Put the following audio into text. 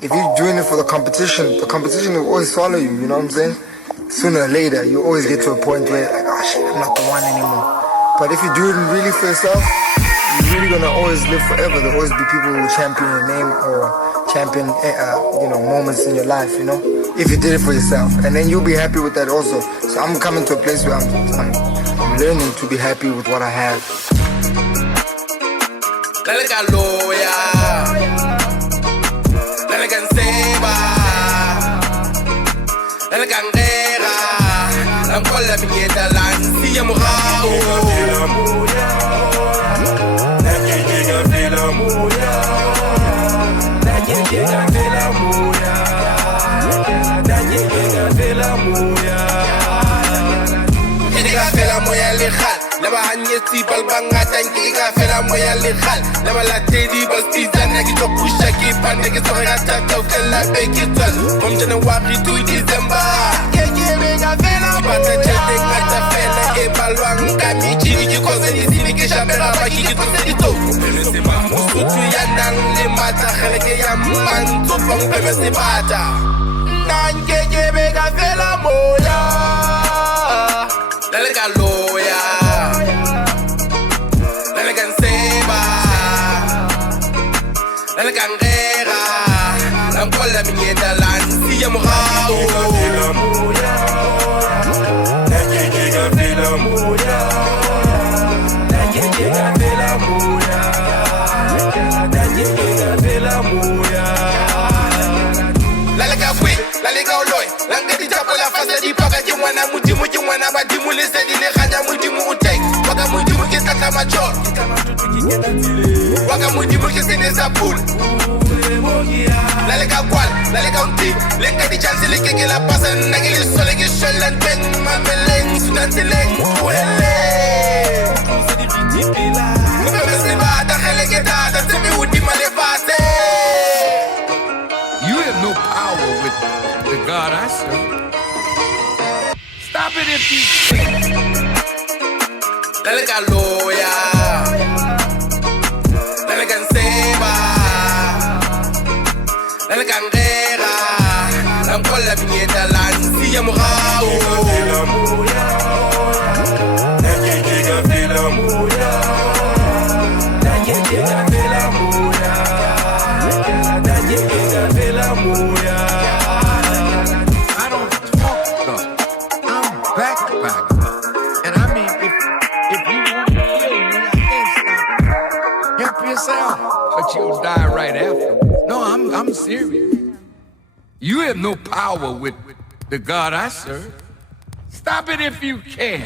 If you're doing it for the competition will always follow you, you know what I'm saying? Sooner or later, you always get to a point where, like, oh shit, I'm not the one anymore. But if you do it really for yourself, you're really gonna always live forever. There'll always be people who champion your name or champion, moments in your life, you know? If you did it for yourself. And then you'll be happy with that also. So I'm coming to a place where I'm learning to be happy with what I have. Lama hanyeti balbanga tanki ka fela moya legal lama la tedi bal pizana ki to pusha ki pande ki soga tata fela be ki tal from January to December ke me ka fela bata chete ngata fela e balwang ka mi chini ki ko se ni ki shabela ba ki to se to pele se ma musu tu ya nang le mata khale ke ya man to MOPHEME SEBATA nan ke me ka fela moya dale ka loya la carrera, la cola miñeta, la ansilla mojado. La moya, la llega de la moya, la llega de la moya, la llega de la moya. La lega fue, la lega oloy, la ngedita por la fase di paga que mwana mudimu badimu lese di le khanya mudimu utek, paga mudimu que está camachor. Waka mudimu que se nesa pool. La lega cual, la lega un tip, lenga di chance le que la pasa nagi le sole que sholan ten mameleng sudante leng wele. MOPHEME SEBATA khele ke data tebe udima le fase. You have no power with the God I serve. Stop it if you can. La lega loya, la lega seba, la carrera, la cola miñeta, la ansilla mojado. La moya, la llega de la moya, la llega de la moya, la llega de la moya. I don't talk stuff. I'm back. And I mean, if you want to kill me, I can't stop. Help yourself, but you'll die right after. No, I'm serious. You have no power with the God I serve. Stop it if you can.